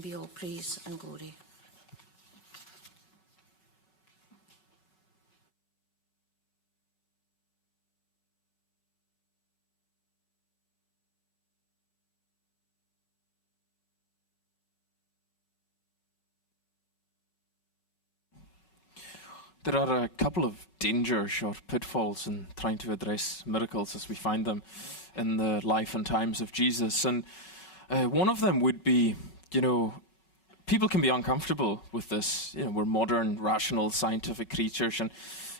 Be all praise and glory. There are a couple of dangers or pitfalls in trying to address miracles as we find them in the life and times of Jesus. And one of them would be, people can be uncomfortable with this. We're modern, rational, scientific creatures, and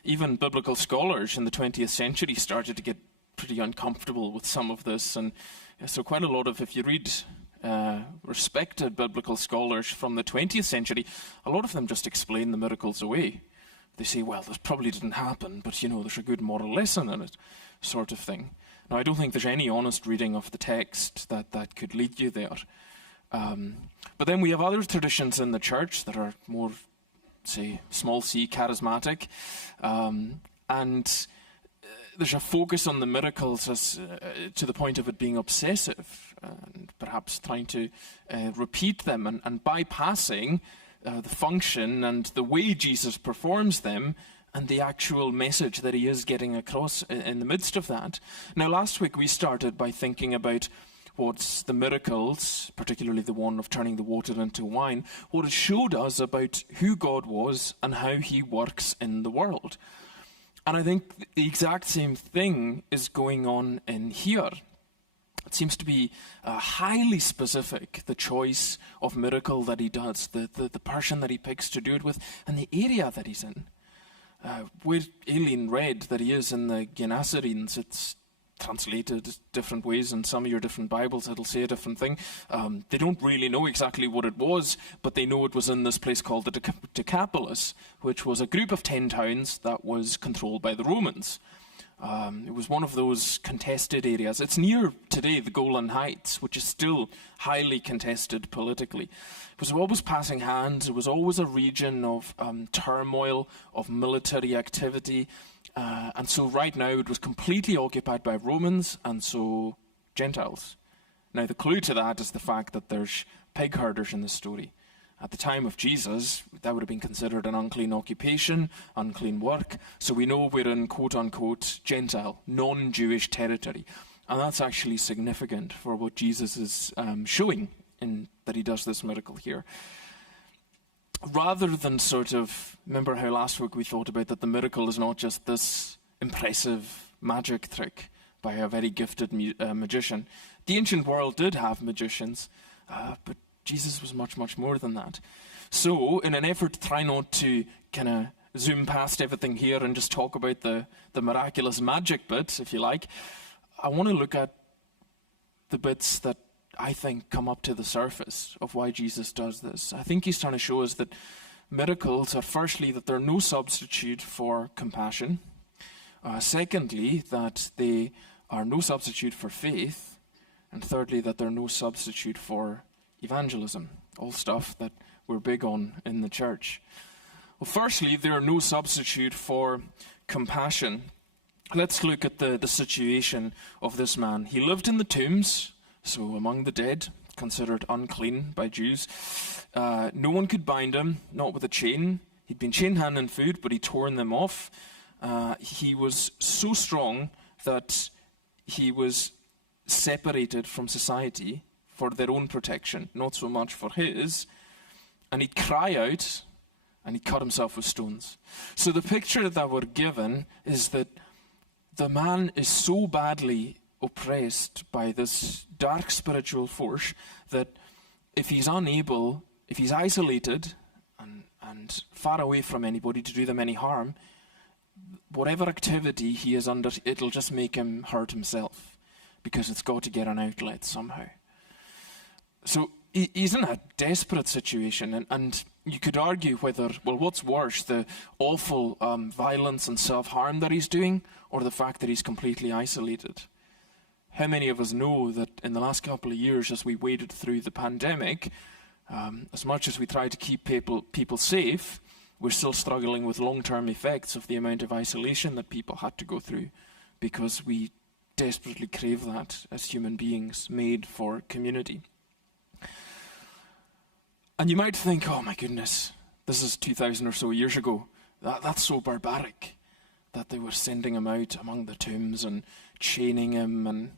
even biblical scholars in the 20th century started to get pretty uncomfortable with some of this. And so quite a lot of, if you read respected biblical scholars from the 20th century, a lot of them just explain the miracles away. They say, well, this probably didn't happen, but there's a good moral lesson in it, sort of thing. Now, I don't think there's any honest reading of the text that could lead you there. But then we have other traditions in the church that are more, say, small c, charismatic. And there's a focus on the miracles as to the point of it being obsessive, and perhaps trying to repeat them and bypassing the function and the way Jesus performs them and the actual message that he is getting across in the midst of that. Now, last week we started by thinking about what's the miracles, particularly the one of turning the water into wine, what it showed us about who God was and how he works in the world. And I think the exact same thing is going on in here. It seems to be highly specific, the choice of miracle that he does, the person that he picks to do it with, and the area that he's in. Where Aileen read that he is in the Gennesarenes, it's translated different ways in some of your different Bibles. It'll say a different thing. They don't really know exactly what it was, but they know it was in this place called the Decapolis, which was a group of 10 towns that was controlled by the Romans. It was one of those contested areas. It's near today the Golan Heights, which is still highly contested politically. It was always passing hands. It was always a region of turmoil, of military activity. And so right now it was completely occupied by Romans and so Gentiles. Now the clue to that is the fact that there's pig herders in the story. At the time of Jesus, that would have been considered an unclean occupation, unclean work. So we know we're in quote-unquote Gentile, non-Jewish territory. And that's actually significant for what Jesus is showing in that he does this miracle here. Rather than remember how last week we thought about that the miracle is not just this impressive magic trick by a very gifted magician. The ancient world did have magicians, but Jesus was much, much more than that. So, in an effort to try not to kind of zoom past everything here and just talk about the miraculous magic bit, if you like, I want to look at the bits that I think come up to the surface of why Jesus does this. I think he's trying to show us that miracles are firstly that they're no substitute for compassion. Secondly, that they are no substitute for faith. And thirdly, that they're no substitute for evangelism, all stuff that we're big on in the church. Well, firstly, they're no substitute for compassion. Let's look at the situation of this man. He lived in the tombs, so among the dead, considered unclean by Jews. No one could bind him, not with a chain. He'd been chained hand and foot, but he'd torn them off. He was so strong that he was separated from society for their own protection, not so much for his. And he'd cry out, and he'd cut himself with stones. So the picture that we're given is that the man is so badly oppressed by this dark spiritual force that if he's unable, if he's isolated and far away from anybody to do them any harm, whatever activity he is under, it'll just make him hurt himself because it's got to get an outlet somehow. So he's in a desperate situation, and you could argue whether, well, what's worse, the awful violence and self-harm that he's doing, or the fact that he's completely isolated? How many of us know that in the last couple of years, as we waded through the pandemic, as much as we try to keep people safe, we're still struggling with long-term effects of the amount of isolation that people had to go through, because we desperately crave that as human beings made for community. And you might think, oh my goodness, this is 2,000 or so years ago. That's so barbaric that they were sending him out among the tombs and chaining him. And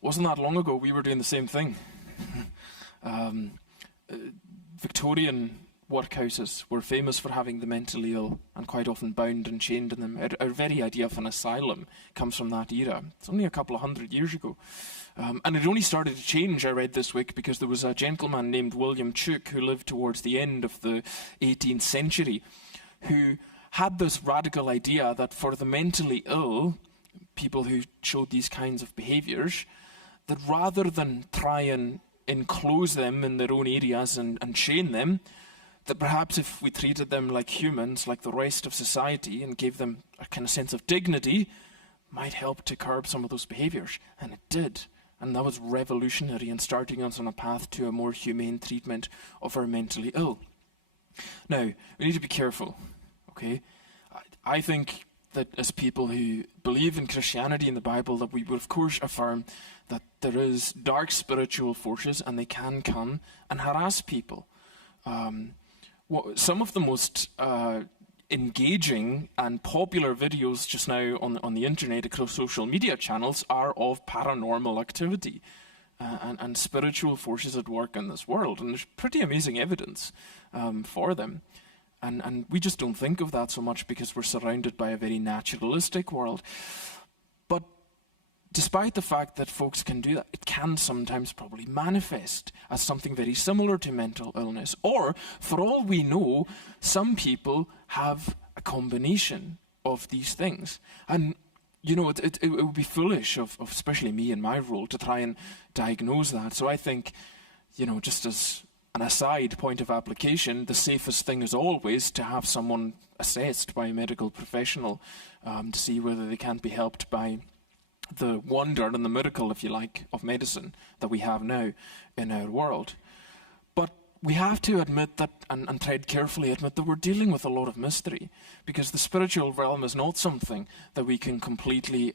wasn't that long ago we were doing the same thing? Victorian workhouses were famous for having the mentally ill and quite often bound and chained in them. Our very idea of an asylum comes from that era. It's only a couple of 100 years ago. And it only started to change, I read this week, because there was a gentleman named William Chooke who lived towards the end of the 18th century who had this radical idea that for the mentally ill, people who showed these kinds of behaviours, that rather than try and enclose them in their own areas and chain them, that perhaps if we treated them like humans, like the rest of society, and gave them a kind of sense of dignity, might help to curb some of those behaviours. And it did. And that was revolutionary in starting us on a path to a more humane treatment of our mentally ill. Now, we need to be careful, okay? I think that as people who believe in Christianity and the Bible, that we would of course affirm that there is dark spiritual forces and they can come and harass people. Some of the most engaging and popular videos just now on the internet across social media channels are of paranormal activity and spiritual forces at work in this world. And there's pretty amazing evidence for them. And we just don't think of that so much because we're surrounded by a very naturalistic world. But despite the fact that folks can do that, it can sometimes probably manifest as something very similar to mental illness. Or, for all we know, some people have a combination of these things. And, you know, it would be foolish of especially me in my role to try and diagnose that. So I think, you know, just as an aside point of application, the safest thing is always to have someone assessed by a medical professional to see whether they can't be helped by the wonder and the miracle, if you like, of medicine that we have now in our world. But we have to admit that, and tread carefully, admit that we're dealing with a lot of mystery, because the spiritual realm is not something that we can completely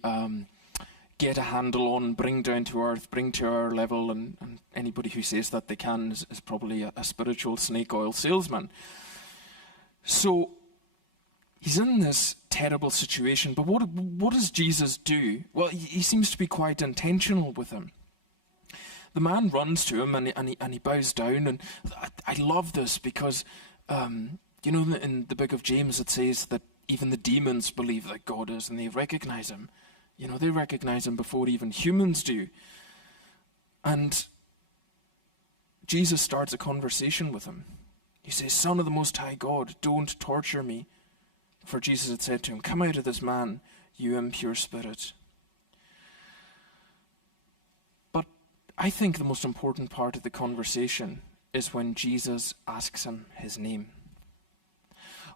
get a handle on, bring down to earth, bring to our level, and anybody who says that they can is probably a spiritual snake oil salesman. So he's in this terrible situation, but what does Jesus do? Well, he seems to be quite intentional with him. The man runs to him and he bows down, and I love this because, you know, in the book of James it says that even the demons believe that God is and they recognize him. You know, they recognize him before even humans do. And Jesus starts a conversation with him. He says, "Son of the Most High God, don't torture me." For Jesus had said to him, "Come out of this man, you impure spirit." But I think the most important part of the conversation is when Jesus asks him his name.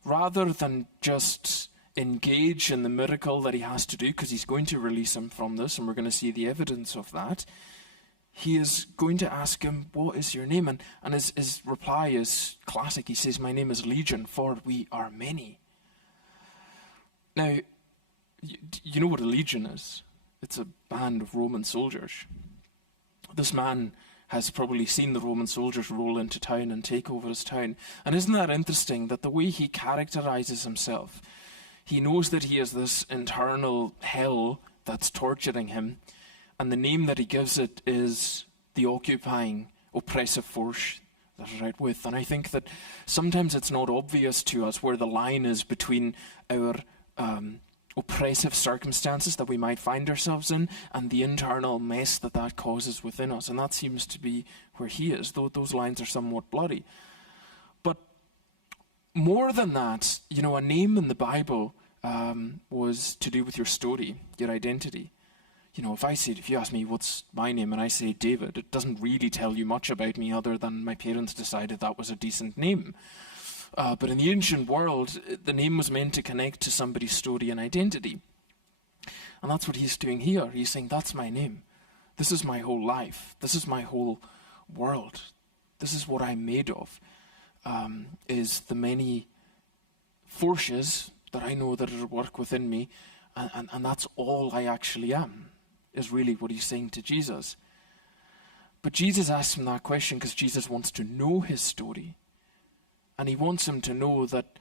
Rather than just engage in the miracle that he has to do, because he's going to release him from this, and we're going to see the evidence of that, he is going to ask him, "What is your name?" And his reply is classic. He says, "My name is Legion, for we are many." Now, you know what a legion is? It's a band of Roman soldiers. This man has probably seen the Roman soldiers roll into town and take over his town. And isn't that interesting that the way he characterizes himself, he knows that he has this internal hell that's torturing him, and the name that he gives it is the occupying, oppressive force that is out with. And I think that sometimes it's not obvious to us where the line is between our oppressive circumstances that we might find ourselves in and the internal mess that causes within us. And that seems to be where he is, though those lines are somewhat blurry. But more than that, you know, a name in the Bible was to do with your story, your identity. You know, if you ask me what's my name and I say David, it doesn't really tell you much about me other than my parents decided that was a decent name. But in the ancient world, the name was meant to connect to somebody's story and identity. And that's what he's doing here. He's saying, that's my name. This is my whole life. This is my whole world. This is what I'm made of, is the many forces that I know that are at work within me. And that's all I actually am, is really what he's saying to Jesus. But Jesus asks him that question because Jesus wants to know his story. And he wants him to know that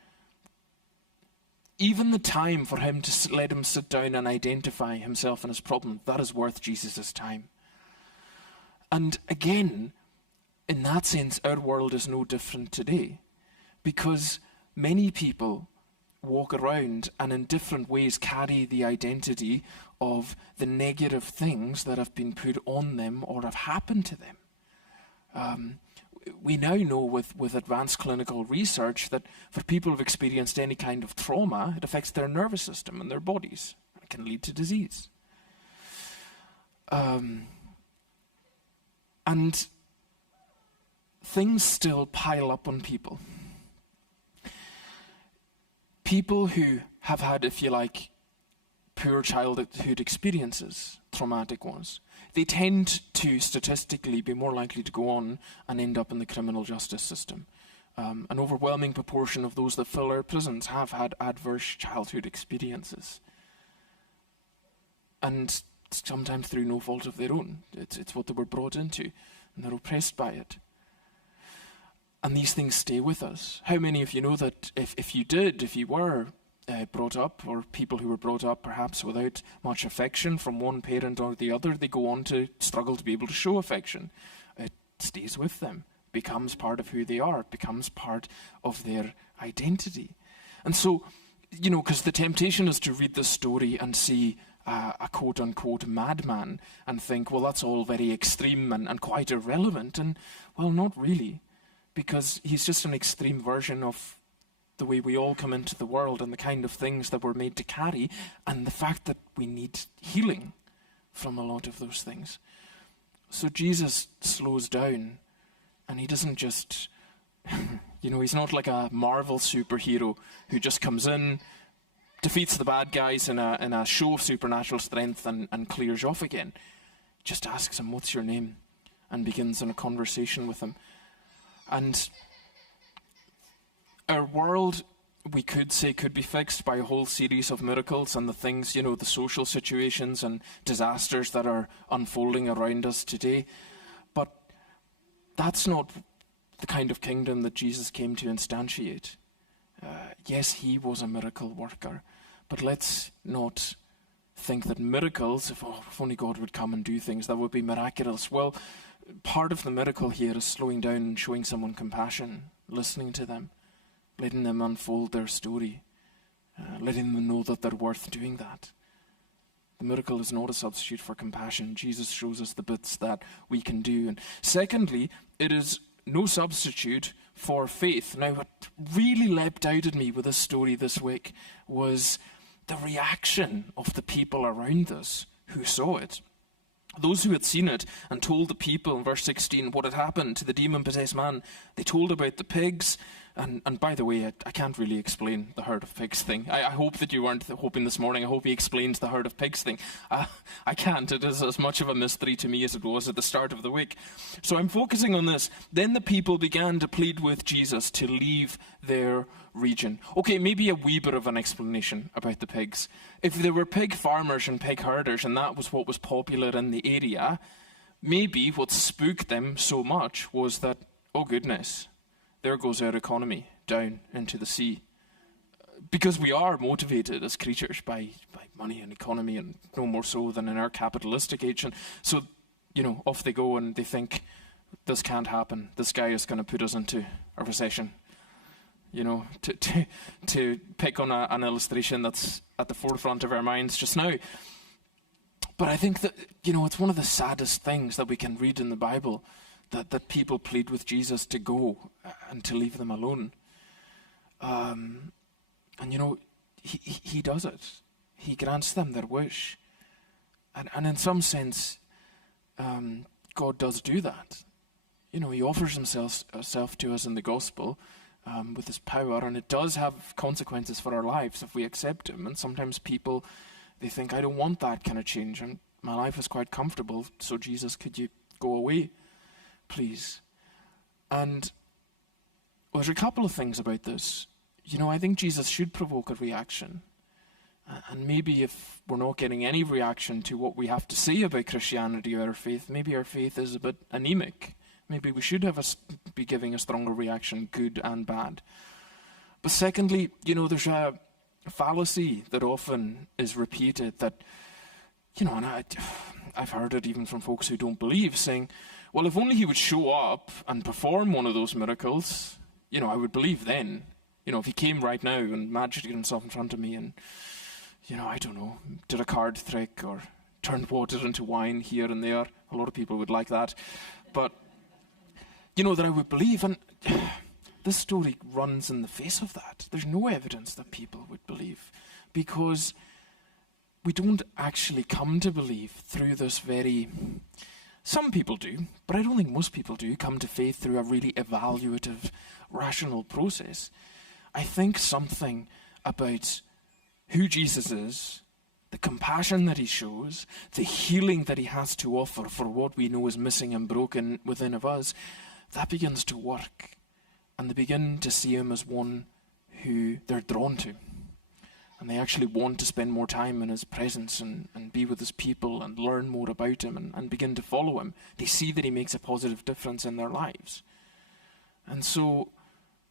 even the time for him to let him sit down and identify himself and his problem, that is worth Jesus' time. And again, in that sense, our world is no different today, because many people walk around and in different ways carry the identity of the negative things that have been put on them or have happened to them. We now know with advanced clinical research that for people who've experienced any kind of trauma, it affects their nervous system and their bodies. It can lead to disease. And things still pile up on people. People who have had, if you like, poor childhood experiences, traumatic ones, they tend to statistically be more likely to go on and end up in the criminal justice system. An overwhelming proportion of those that fill our prisons have had adverse childhood experiences. And sometimes through no fault of their own. It's what they were brought into, and they're oppressed by it. And these things stay with us. How many of you know that if you were brought up, or people who were brought up perhaps without much affection from one parent or the other, they go on to struggle to be able to show affection. It stays with them, becomes part of who they are, becomes part of their identity. And so, because the temptation is to read this story and see a quote-unquote madman and think, well, that's all very extreme and quite irrelevant. And, well, not really, because he's just an extreme version of the way we all come into the world and the kind of things that we're made to carry, and the fact that we need healing from a lot of those things. So Jesus slows down, and he doesn't just, he's not like a Marvel superhero who just comes in, defeats the bad guys in a show of supernatural strength and clears off again. Just asks him, what's your name? And begins in a conversation with him. And our world, we could say, could be fixed by a whole series of miracles and the things, the social situations and disasters that are unfolding around us today. But that's not the kind of kingdom that Jesus came to instantiate. Yes, he was a miracle worker, but let's not think that miracles, if only God would come and do things, that would be miraculous. Well, part of the miracle here is slowing down and showing someone compassion, listening to them, letting them unfold their story, letting them know that they're worth doing that. The miracle is not a substitute for compassion. Jesus shows us the bits that we can do. And secondly, it is no substitute for faith. Now, what really leapt out at me with this story this week was the reaction of the people around us who saw it. Those who had seen it and told the people in verse 16 what had happened to the demon-possessed man, they told about the pigs. And by the way, I can't really explain the herd of pigs thing. I hope that you weren't hoping this morning. I hope he explains the herd of pigs thing. I can't. It is as much of a mystery to me as it was at the start of the week. So I'm focusing on this. Then the people began to plead with Jesus to leave their region. Okay, maybe a wee bit of an explanation about the pigs. If there were pig farmers and pig herders and that was what was popular in the area, maybe what spooked them so much was that, oh goodness, there goes our economy down into the sea. Because we are motivated as creatures by money and economy, and no more so than in our capitalistic age. And so, off they go and they think, this can't happen. This guy is going to put us into a recession. To pick on an illustration that's at the forefront of our minds just now. But I think that, it's one of the saddest things that we can read in the Bible, that people plead with Jesus to go and to leave them alone. He does it. He grants them their wish. And in some sense, God does do that. He offers himself to us in the gospel with his power, and it does have consequences for our lives if we accept him. And sometimes people, they think, I don't want that kind of change, and my life is quite comfortable, so Jesus, could you go away, please? And there's a couple of things about this. I think Jesus should provoke a reaction. And maybe if we're not getting any reaction to what we have to say about Christianity or our faith, maybe our faith is a bit anemic. Maybe we should be giving a stronger reaction, good and bad. But secondly, there's a fallacy that often is repeated that, and I've heard it even from folks who don't believe, saying, well, if only he would show up and perform one of those miracles, I would believe then. If he came right now and magically himself in front of me and, I don't know, did a card trick or turned water into wine here and there. A lot of people would like that. But, that I would believe. And this story runs in the face of that. There's no evidence that people would believe, because we don't actually come to believe through this some people do, but I don't think most people do, come to faith through a really evaluative, rational process. I think something about who Jesus is, the compassion that he shows, the healing that he has to offer for what we know is missing and broken within of us, that begins to work. And they begin to see him as one who they're drawn to. And they actually want to spend more time in his presence and be with his people and learn more about him and begin to follow him. They see that he makes a positive difference in their lives. And so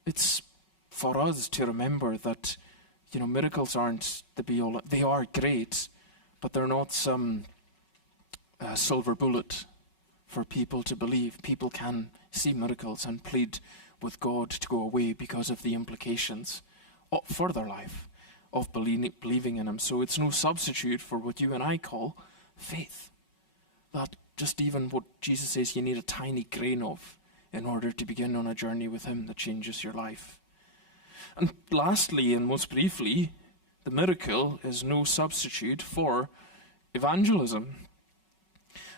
it's for us to remember that, miracles aren't the be-all. They are great, but they're not some silver bullet for people to believe. People can see miracles and plead with God to go away because of the implications for their life of believing in him. So it's no substitute for what you and I call faith. That just even what Jesus says you need a tiny grain of in order to begin on a journey with him that changes your life. And lastly, and most briefly, the miracle is no substitute for evangelism.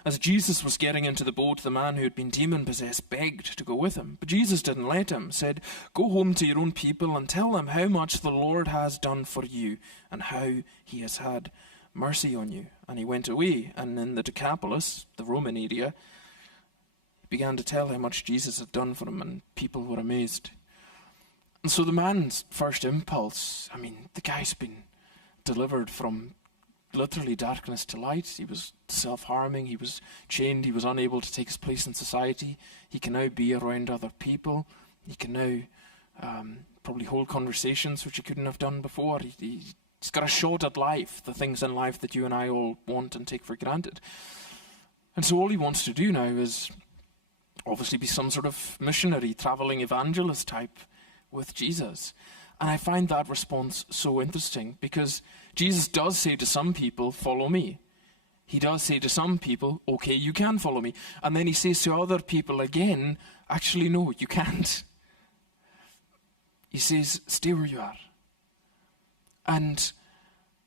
As Jesus was getting into the boat, the man who had been demon-possessed begged to go with him. But Jesus didn't let him, said, "Go home to your own people and tell them how much the Lord has done for you and how he has had mercy on you." And he went away, and in the Decapolis, the Roman area, he began to tell how much Jesus had done for him, and people were amazed. And so the man's first impulse, the guy's been delivered from literally darkness to light. He was self-harming, he was chained, he was unable to take his place in society. He can now be around other people. He can now probably hold conversations which he couldn't have done before. He's got a shot at life, the things in life that you and I all want and take for granted. And so all he wants to do now is obviously be some sort of missionary, traveling evangelist type with Jesus. And I find that response so interesting, because Jesus does say to some people, "Follow me." He does say to some people, "Okay, you can follow me." And then he says to other people again, "Actually, no, you can't." He says, "Stay where you are." And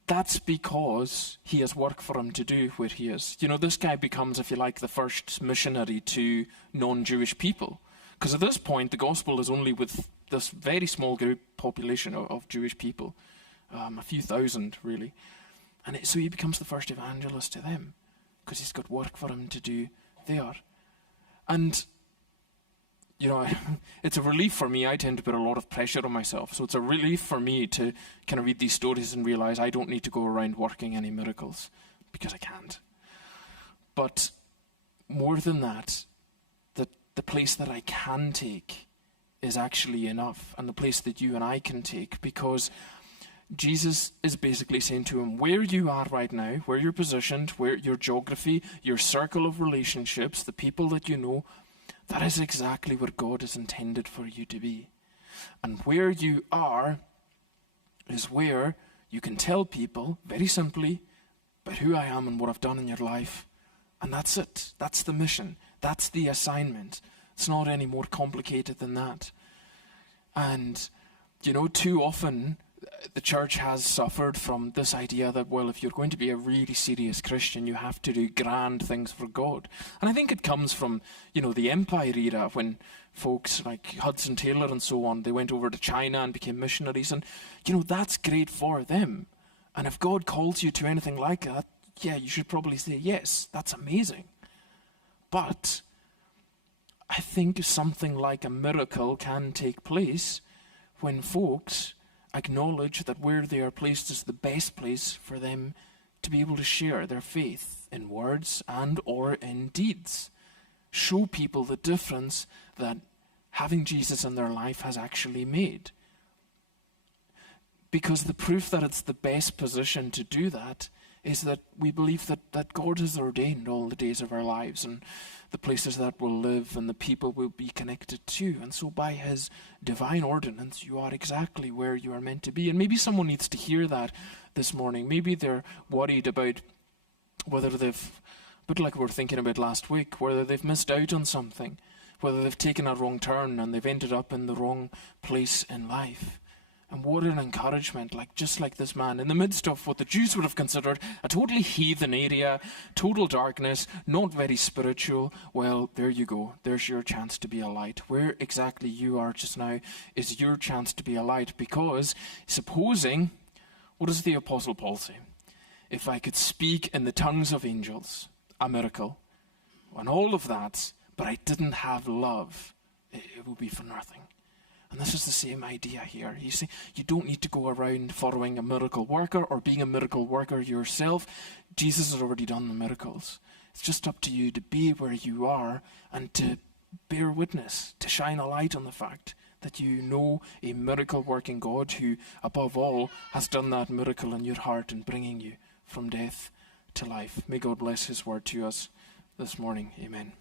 that's because he has work for him to do where he is. This guy becomes, if you like, the first missionary to non-Jewish people. Because at this point, the gospel is only with this very small group population of Jewish people, a few thousand, really. And so he becomes the first evangelist to them, because he's got work for him to do there. And, it's a relief for me. I tend to put a lot of pressure on myself. So it's a relief for me to kind of read these stories and realize I don't need to go around working any miracles, because I can't. But more than that, the place that I can take is actually enough, and the place that you and I can take, because Jesus is basically saying to him, where you are right now, where you're positioned, where your geography, your circle of relationships, the people that you know, that is exactly where God is intended for you to be. And where you are is where you can tell people very simply about who I am and what I've done in your life. And that's it. That's the mission. That's the assignment. It's not any more complicated than that. And, too often the church has suffered from this idea that, well, if you're going to be a really serious Christian, you have to do grand things for God. And I think it comes from, the Empire era, when folks like Hudson Taylor and so on, they went over to China and became missionaries. And, that's great for them. And if God calls you to anything like that, yeah, you should probably say, yes, that's amazing. But I think something like a miracle can take place when folks acknowledge that where they are placed is the best place for them to be able to share their faith in words and or in deeds. Show people the difference that having Jesus in their life has actually made. Because the proof that it's the best position to do that is that we believe that God has ordained all the days of our lives and the places that we'll live and the people we'll be connected to. And so by his divine ordinance, you are exactly where you are meant to be. And maybe someone needs to hear that this morning. Maybe they're worried about whether they've, a bit like we were thinking about last week, whether they've missed out on something, whether they've taken a wrong turn and they've ended up in the wrong place in life. And what an encouragement, just like this man, in the midst of what the Jews would have considered a totally heathen area, total darkness, not very spiritual. Well, there you go. There's your chance to be a light. Where exactly you are just now is your chance to be a light, because supposing, what does the Apostle Paul say? If I could speak in the tongues of angels, a miracle, and all of that, but I didn't have love, it would be for nothing. And this is the same idea here. You see, you don't need to go around following a miracle worker or being a miracle worker yourself. Jesus has already done the miracles. It's just up to you to be where you are and to bear witness, to shine a light on the fact that you know a miracle-working God who, above all, has done that miracle in your heart in bringing you from death to life. May God bless his word to us this morning. Amen.